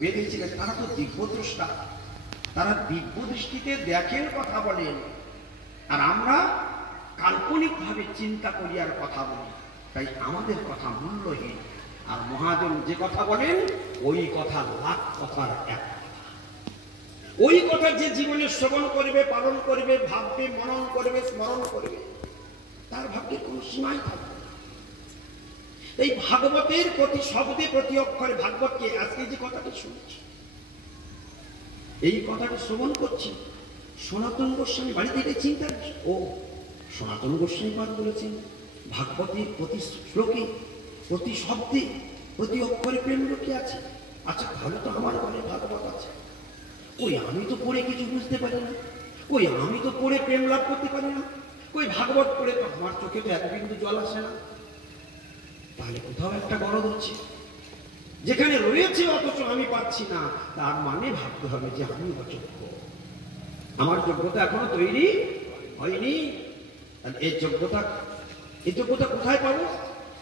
বেরিয়েছিলেন তারা তো দিব্যদ্রষ্টা, তারা দিব্য দৃষ্টিতে দেখেন, কথা বলেন, আর আমরা কাল্পনিক ভাবে চিন্তা করি আর কথা বলি, তাই আমাদের কথা মূল্যহীন। আর মহাজন যে কথা বলেন ওই কথা লাখ কথার এক কথা। ওই কথা যে জীবনে শ্রবণ করবে, পালন করবে, ভাববে, মনন করবে, স্মরণ করবে, তার ভাগ্যের কোন সীমাই থাকবে। এই ভাগবতের প্রতি শব্দে প্রতি অক্ষরে, ভাগবতকে আজকে যে কথাটি শুনছি, এই কথাটি শ্রবণ করছি, সনাতন গোস্বামী বাড়িতে এটা চিন্তা, ও সনাতন গোস্বামী পাঠ বলেছেন ভাগবতের প্রতি শ্লোকে, প্রতি শব্দে, প্রতি অক্ষরে প্রেম লুকে আছে। আচ্ছা তাহলে তো আমার ঘরে ভাগবত আছে, ওই আমি তো পড়ে কিছু বুঝতে পারি না, ওই আমি তো পড়ে প্রেম লাভ করতে পারি না, ওই ভাগবত পড়ে তো আমার চোখে তো এক বিন্দু জল আসে না। তাহলে কোথাও একটা গরজ হচ্ছে, যেখানে রয়েছে অথচ আমি পাচ্ছি না, তার মানে ভাবতে হবে যে আমি অযোগ্য, আমার যোগ্যতা এখনো তৈরি হয়নি। এই যোগ্যতা কোথায় পাবো?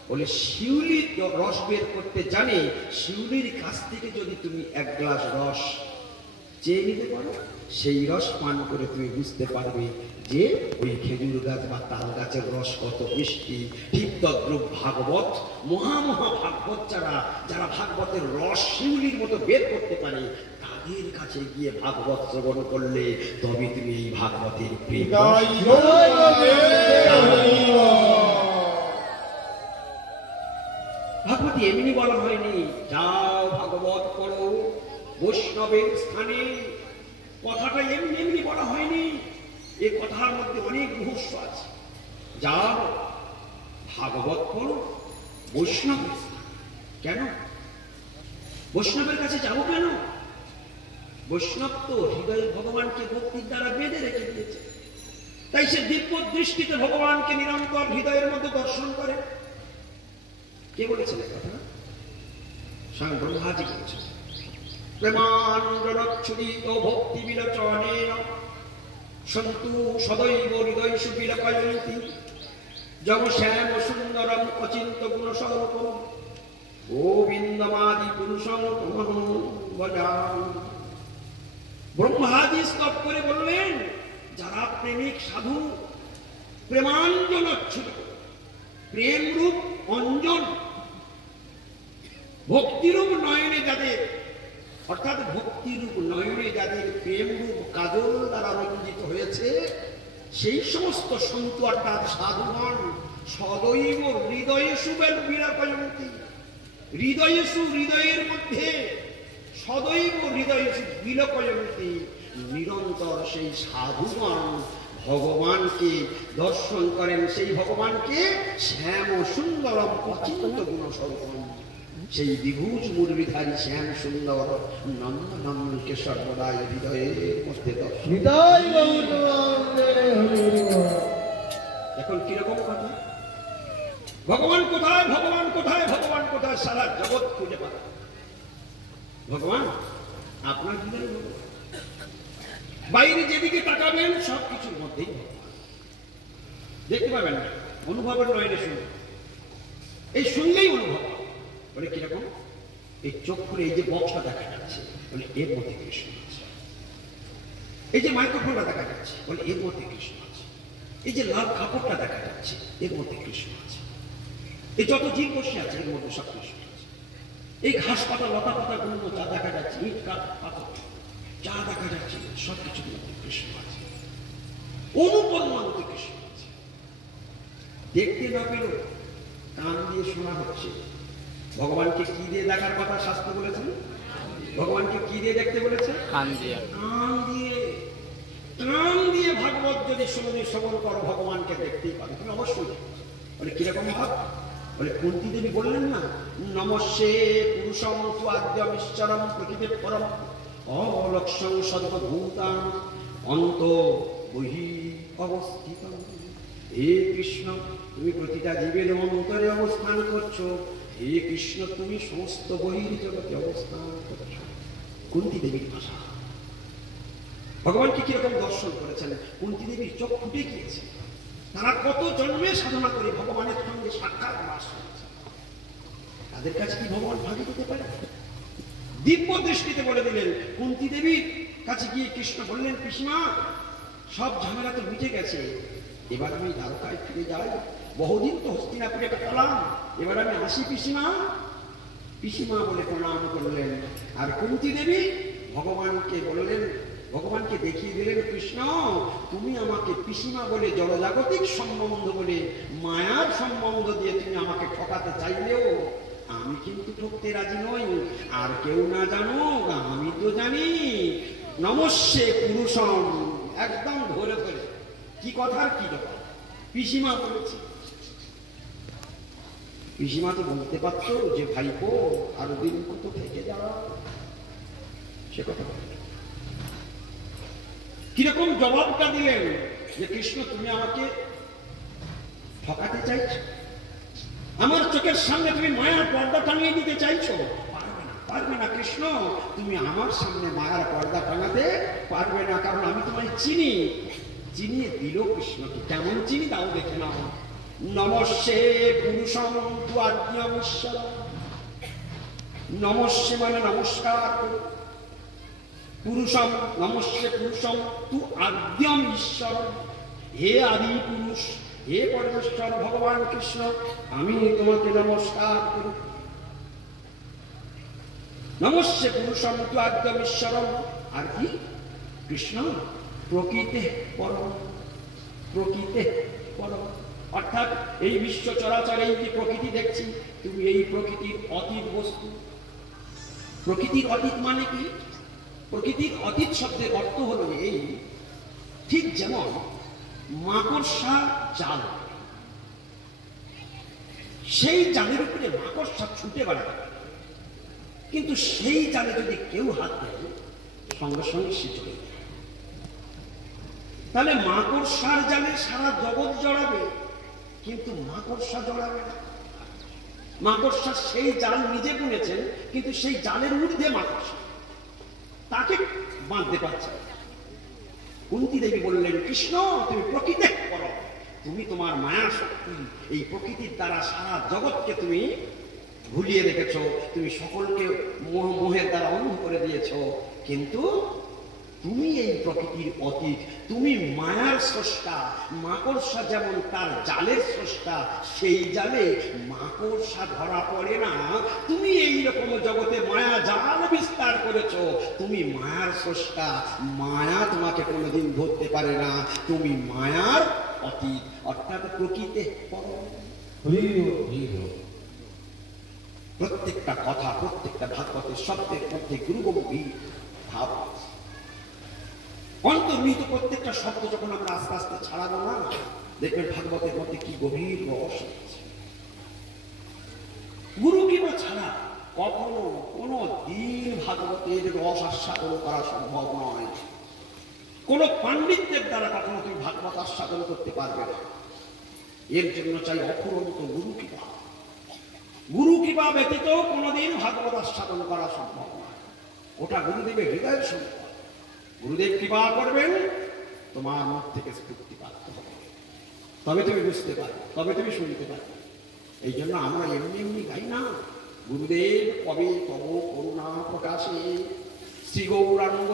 বলে শিউলির রস বের করতে জানে, শিউলির কাছ থেকে যদি তুমি এক গ্লাস রস চেয়ে নিতে পারো, সেই রস পান করে তুমি বুঝতে পারবে যে ওই খেজুর গাছ বা তাল গাছের রস কত মিষ্টি। ঠিক তদ্রূপ ভাগবত, মহামহা ভাগবত যারা ভাগবতের রস শিউলির মতো বের করতে পারে, তাদের কাছে গিয়ে ভাগবত শ্রবণ করলে তবে তুমি এই ভাগবতের প্রেম। ভাগবতী এমনি বলা হয়নি যাও ভাগবত পড়ো বৈষ্ণবের স্থানে, কথাটা এমনি এমনি বলা হয়নি। এই কথার মধ্যে অনেক রহস্য আছে। যাও ভাগবত পড়ো বৈষ্ণবের স্থানে। কেন বৈষ্ণবের কাছে যাবো? কেন? বৈষ্ণব তো হৃদয়ে ভগবানকে ভক্তির দ্বারা বেঁধে রেখে দিয়েছে, তাই সে দিব্য দৃষ্টিতে ভগবানকে নিরন্তর হৃদয়ের মধ্যে দর্শন করে। কে বলেছেন কথা? স্বয়ং ব্রহ্মাজি বলেছেন, প্রেমাঞ্জনচ্ছুরিত ভক্তি বিলোচনেন সন্তু সদৈব হৃদয়েষু বিলপয়ন্তি যম শ্যাম সুন্দরম অচিন্ত গুণস্বরূপম গোবিন্দমাদি পুরুষং তমহং ভজামি। ব্রহ্মাজি স্তব করে বললেন, যারা প্রেমিক সাধু, প্রেমাঞ্জনচ্ছুরিত, প্রেমরূপ অঞ্জন, ভক্তিরূপ নয়নে যাদের, অর্থাৎ ভক্তিরূপ নয়নে যাদের প্রেমরূপ কাজল দ্বারা রঞ্জিত হয়েছে, সেই সমস্ত সন্তু অর্থাৎ সাধুগণ সদৈব হৃদয়েষু বিলপয়ন্তি, হৃদয়েষু হৃদয়ের মধ্যে, সদৈব হৃদয়েষু বিলপয়ন্তি, নিরন্তর সেই সাধুগণ ভগবানকে দর্শন করেন, সেই ভগবানকে শ্যাম সুন্দরম অচিন্ত গুণস্বরূপম, সেই দ্বিভুজ মুরলীধারী শ্যাম সুন্দর নন্দনকে সর্বদাই হৃদয়ের মধ্যে দর্শন। এখন কিরকম কথা? ভগবান কোথায়, ভগবান কোথায়, ভগবান কোথায়? সারা জগৎ খুঁজে পাবে ভগবান আপনার হৃদয়ে। বাইরে যেদিকে তাকাবেন সবকিছুর মধ্যেই ভগবান দেখতে পাবেন না, অনুভবের নয়নে শুনে, এই শুনলেই অনুভব। বলে কিরকম? এই চোখ করে এই যে বক্সটা দেখা যাচ্ছে, বলে এর মধ্যে কৃষ্ণ আছে। এই যে মাইক্রোফোনটা দেখা যাচ্ছে, বলে এর মধ্যে কৃষ্ণ আছে। এই যে লাল কাপড়টা দেখা যাচ্ছে, এর মধ্যে কৃষ্ণ আছে। এই যত জীব বসে আছে, এর মধ্যে সব কৃষ্ণ আছে। এই ঘাস পাতা, লতা পাতা গুলো যা দেখা যাচ্ছে, ইট কাঠ পাথর যা দেখা যাচ্ছে, সবকিছুর মধ্যে কৃষ্ণ আছে। অনুপরমাণুতে কৃষ্ণ আছে। দেখতে না পেলেও কান দিয়ে শোনা হচ্ছে। ভগবানকে কি দিয়ে দেখার কথা শাস্ত্র বলেছেন? ভগবানকে কি দিয়ে দেখতে বলেছে? কান দিয়ে। কান দিয়ে, কান দিয়ে ভাগবত যদি শ্রবণ করো, ভগবানকে দেখতেই পাবে তুমি অবশ্যই। বলে কিরকম ভাব? বলে কুন্তী দেবী বললেন না, নমস্যে পুরুষং ত্বাদ্যমীশ্বরং প্রকৃতির পরম অলক্ষং সর্বভূতাং অন্ত বহি অবস্থিত। হে কৃষ্ণ, তুমি প্রতিটা জীবের অন্তরে অবস্থান করছো। হে কৃষ্ণ, তুমি সমস্ত বহির জগতে অবস্থান করছো। কুন্তী দেবীর ভাষা। ভগবানকে কিরকম দর্শন করেছেন? কুন্তী দেবীর চোখ ফুটে গিয়েছে। তারা কত জন্মে সাধনা করে ভগবানের সঙ্গে সাক্ষাৎ বাস করেছে। তাদের কাছে কি ভগবান ভাগে দিতে পারে? দিব্য দৃষ্টিতে বলে দিলেন। কুন্তী দেবীর কাছে গিয়ে কৃষ্ণ বললেন, পিসিমা সব ঝামেলা তো মিটে গেছে, এবার আমি দ্বারকায় ফিরে যাই, বহুদিন তো হস্তিনাপুরে কাটালাম, এবার আমি আসি পিসিমা। পিসিমা বলে প্রণাম করলেন। আর কুন্তী দেবী ভগবানকে বললেন, ভগবানকে দেখিয়ে দিলেন, কৃষ্ণ তুমি আমাকে পিসিমা বলে জড়জাগতিক সম্বন্ধ বলে মায়ার সম্বন্ধ দিয়ে তুমি আমাকে ঠকাতে চাইলেও আমি কিন্তু ঠকতে রাজি নই। আর কেউ না জানো, আমি তো জানি। নমস্যে পুরুষম, একদম ধরে ধরে কি কথার কি কথা পিসিমা বলেছে। পিসিমা তো বলতে পারতো যে ভাইপো আরো দিন কত থেকে যাওয়া, সে কথা কিরকম জবাবটা দিলেন যে কৃষ্ণ তুমি আমাকে ঠকাতে চাইছো, আমার চোখের সামনে তুমি মায়ার পর্দা টাঙিয়ে দিতে চাইছো। পারবে না কৃষ্ণ, তুমি আমার সামনে মায়ার পর্দা টাঙাতে পারবে না, কারণ আমি তোমায় চিনি। চিনিয়ে দিল কৃষ্ণকে। কেমন চিনি তাও দেখে নাও। নমস্যে পুরুষম তু আদ্যম ঈশ্বর। নমস্যে মানে নমস্কার। পুরুষম, নমস্যে পুরুষম তু আদ্যম ঈশ্বর। হে আদি পুরুষ, হে পরমেশ্বর ভগবান কৃষ্ণ, আমি তোমাকে নমস্কার করি। নমস্যে পুরুষম তু আদ্যম ঈশ্বরম। আর কি? কৃষ্ণ প্রকৃতে পরম, প্রকৃতে পরম, অর্থাৎ এই বিশ্ব চরাচর এই যে প্রকৃতি দেখছি, তুমি এই প্রকৃতির অতীত বস্তু। প্রকৃতির অতীত মানে কি? প্রকৃতির অতীত শব্দের অর্থ হলো এই, ঠিক যেমন মাকড়সা জাল, সেই জালের উপরে মাকড়সা ছুটে বেড়াতে পারে, কিন্তু সেই জালে যদি কেউ হাত দেয় সঙ্গে সঙ্গে সে চলে যায়। তাহলে মাকড়সার জালে সারা জগৎ জড়াবে, কিন্তু মাকড়সা জড়াবে না। মাকড়সা সেই জাল নিজে বুনেছেন, কিন্তু সেই জালের ঊর্ধ্বে মাকড়সা, তাকে বাঁধতে পারছে। কুন্তী দেবী বললেন, কৃষ্ণ তুমি প্রকৃতি করো, তুমি তোমার মায়া শক্তি এই প্রকৃতির দ্বারা সারা জগৎকে তুমি ভুলিয়ে রেখেছ, তুমি সকলকে মোহের দ্বারা অন্ধ করে দিয়েছ, কিন্তু তুমি এই প্রকৃতির অতীত, তুমি মায়ার স্রষ্টা। মাকড়সা যেমন তার জালের স্রষ্টা, সেই জালে মাকড়সা ধরা পড়ে না। তুমি এই রকম জগতে মায়া জাল বিস্তার করেছ, তুমি মায়ার স্রষ্টা, মায়া তোমাকে কোনোদিন ধরতে পারে না। তুমি মায়ার অতীত, অর্থাৎ প্রকৃতি পরম। প্রত্যেকটা কথা, প্রত্যেকটা ভাগবতের শব্দের মধ্যে গুরুগম্ভীর ভাব, অন্তর্নিহিত প্রত্যেকটা শব্দ যখন আমরা আস্তে আস্তে ছাড়াবো না, দেখবেন ভাগবতের মধ্যে কি গভীর রহস্য আছে। গুরু কিংবা ছাড়া কখনো কোনো দিন ভাগবতের রস আস্বাদন করা সম্ভব নয়। কোন পাণ্ডিত্যের দ্বারা কখনো তুমি ভাগবত আস্বাদন করতে পারবে না। এর জন্য চাই অফুরন্ত গুরু কৃপা। গুরু কৃপা ব্যতীত কোনোদিন ভাগবত আস্বাদন করা সম্ভব নয়। ওটা গুরুদেবের হৃদয়ের সম্পদ। গুরুদেব কৃপা করবেন, তোমার মুখ থেকে স্ফূর্তি প্রাপ্ত হবে, তবে তুমি বুঝতে পারবে, তবে তুমি শুনতে পারবে। এই জন্য আমরা এমনি এমনি গাই না, গুরুদেব কবে তব করুণা প্রকাশে শ্রী গৌরাঙ্গ